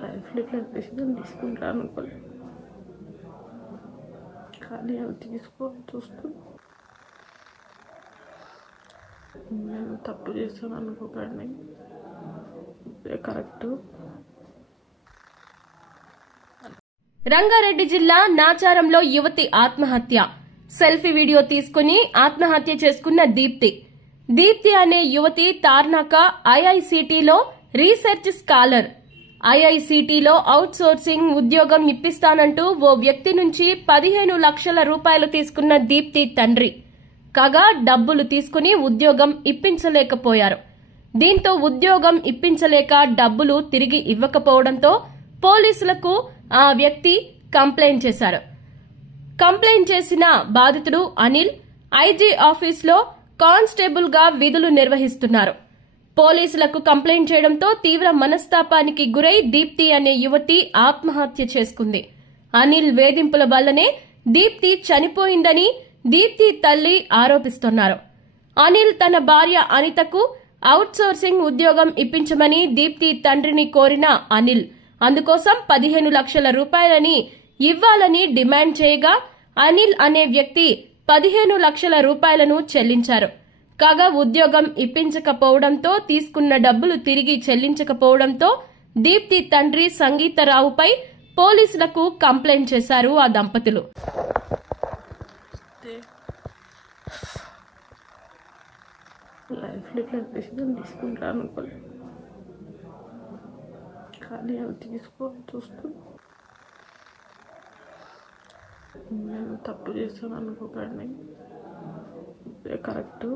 లైఫ్లో ఇట్లా డెసిజన్ తీసుకుంటాను అనుకోలేదు, కానీ అవి తీసుకోవాల్సి వస్తుంది. నేను తప్పు చేస్తాను అనుకోకండి, ఇదే కరెక్ట్. రంగారెడ్డి జిల్లా నాచారంలో యువతి ఆత్మహత్య. సెల్ఫీ వీడియో తీసుకుని ఆత్మహత్య చేసుకున్న దీప్తి అనే యువతి తార్నాక ఐఐసిటిలో రీసెర్చ్ స్కాలర్. ఐఐసిటిలో అవుట్ సోర్సింగ్ ఉద్యోగం ఇప్పిస్తానంటూ ఓ వ్యక్తి నుంచి 15 లక్షల రూపాయలు తీసుకున్న దీప్తి తండ్రి కాగా డబ్బులు తీసుకుని ఉద్యోగం ఇప్పించలేకపోయారు. దీంతో ఉద్యోగం ఇప్పించలేక డబ్బులు తిరిగి ఇవ్వకపోవడంతో పోలీసులకు ఆ వ్యక్తి కంప్లైంట్ చేశారు. కంప్లైంట్ చేసిన బాధితుడు అనిల్ ఐజీ ఆఫీస్లో కానిస్టేబుల్ గా విధులు నిర్వహిస్తున్నారు. పోలీసులకు కంప్లైంట్ చేయడంతో తీవ్ర మనస్తాపానికి గురై దీప్తి అనే యువతి ఆత్మహత్య చేసుకుంది. అనిల్ వేధింపుల వల్లనే దీప్తి చనిపోయిందని దీప్తి తల్లి ఆరోపిస్తున్నారు. అనిల్ తన భార్య అనితకు అవుట్ సోర్సింగ్ ఉద్యోగం ఇప్పించమని దీప్తి తండ్రిని కోరిన అనిల్ అందుకోసం 15 లక్షల రూపాయలని ఇవ్వాలని డిమాండ్ చేయగా అనిల్ అనే వ్యక్తి 15 లక్షల రూపాయలను చెల్లించారు. కాగా ఉద్యోగం ఇప్పించకపోవడంతో తీసుకున్న డబ్బులు తిరిగి చెల్లించకపోవడంతో దీప్తి తండ్రి సంగీతరావుపై పోలీసులకు కంప్లైంట్ చేశారు ఆ దంపతులు. లైఫ్లో ఇట్లా డెసిజన్ తీసుకుంటాను అనుకోలేదు, కానీ అవి తీసుకోవాల్సి వస్తుంది. నేను తప్పు చేస్తాను అనుకోకండి, ఇదే కరెక్ట్.